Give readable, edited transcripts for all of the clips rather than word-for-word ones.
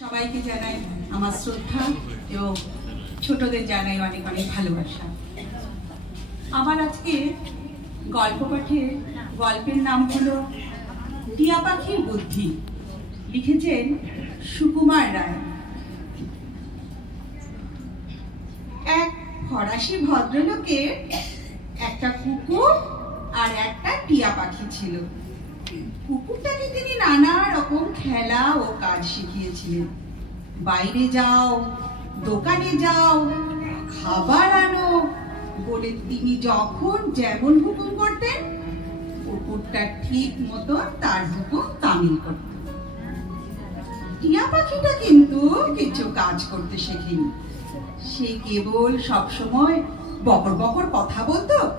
সবাইকে জানাই আমার শ্রদ্ধা এবং ছোটদের জানাই অনেক অনেক ভালোবাসা। আমার আজকে গল্প পাঠের গল্পের নাম হলো টিয়া পাখির বুদ্ধি। লিখেছেন সুকুমার রায়। এক ফরাসি ভদ্রলোকের একটা কুকুর আর একটা টিয়া পাখি ছিল। কুকুরটাকে তিনি নানা রকম খেলা ও কাজ শিখিয়েছিলেন। বাইরে যাও, দোকানে যাও, খাবার আনো বলে তিনি যখন যেমন হুকুম করতেন, কুকুরটা ঠিক মতো তার হুকুম তামিল করত। টিয়া পাখিটা কিন্তু কিছু কাজ করতে শেখেনি। সে কেবল সবসময় বকর বকর কথা বলতো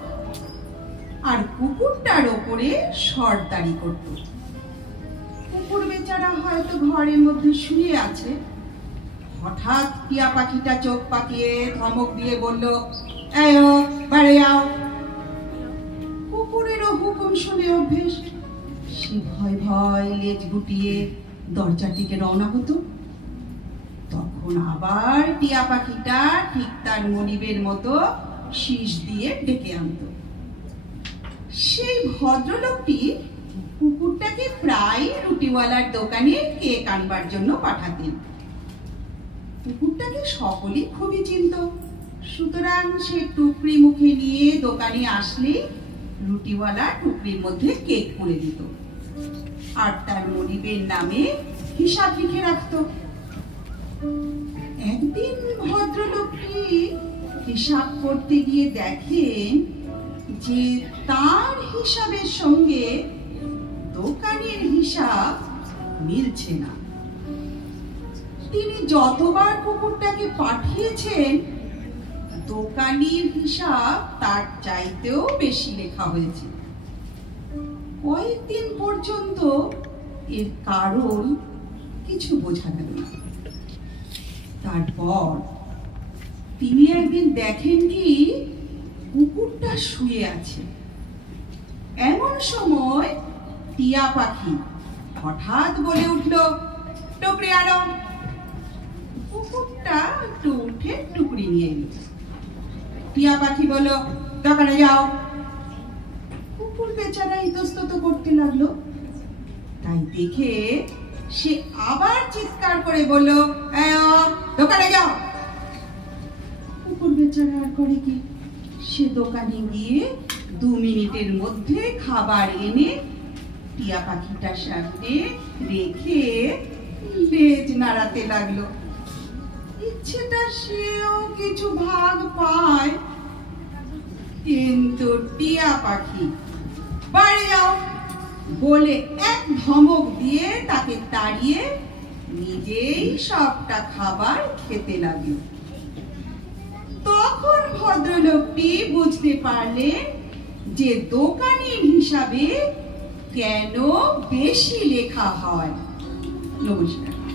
আর কুকুরটার ওপরে সর্দারি করত। কুকুর বেচারা হয়তো ঘরের মধ্যে শুয়ে আছে, হঠাৎ টিয়া পাখিটা চোখ পাকিয়ে ধমক দিয়ে বলল, "এও বাড়ি যাও।" কুকুরেরও হুকুম শুনে অভ্যেস, সে ভয় ভয় লেজ গুটিয়ে দরজার দিকে রওনা হতো। তখন আবার টিয়া পাখিটা ঠিক তার মনিবের মতো শীষ দিয়ে ডেকে আনত। সেই ভদ্রলোকটি কুকুরটাকে প্রায় রুটিওয়ালার দোকানে কেক আনবার জন্য পাঠাতেন। কুকুরটাকে সকলেই খুবই চিনত, সুতরাং সে টুকরি মুখে নিয়ে দোকানে আসলে রুটিওয়ালা টুকরির মধ্যে কেক পুরে দিত আর তার মনিবের নামে হিসাব লিখে রাখত। একদিন ভদ্রলোকটি হিসাব করতে গিয়ে দেখেন যে তার হিসাবের সঙ্গে দোকানের হিসাব মিলছে না। তিনি যতবার কুকুরটাকে পাঠিয়েছেন, দোকানির হিসাব তার চাইতেও বেশি লেখা হয়েছে। কয়েকদিন পর্যন্ত এর কারণ কিছু বোঝা গেল না। তারপর তিনি একদিন দেখেন কি কুকুরটা শুয়ে আছে। এমন সময় টিয়া পাখি হঠাৎ বলে উঠল, "টুকরি আনো।" কুকুরটা একটু উঠে টুকরি নিয়ে এলো। টিয়া পাখি বলল, "দোকানে যাও।" কুকুর বেচারা ইতস্তত করতে লাগলো। তাই দেখে সে আবার চিৎকার করে বলল, "দোকানে যাও।" কুকুর বেচারা আর করে কি, সে দোকানে গিয়ে 2 মিনিটের মধ্যে খাবার এনে টিয়া পাখিটার সামনে রেখে লেজ নাড়াতে লাগলো। ইচ্ছেটা সেও কিছু ভাগ পায়, কিন্তু টিয়া পাখি বাড়ি যাও বলে এক ধমক দিয়ে তাকে তাড়িয়ে নিজেই সবটা খাবার খেতে লাগলো। তখন ভদ্রলোকটি বুঝতে পারলেন যে দোকানের হিসাবে কেন বেশি লেখা হয়। নমস্কার।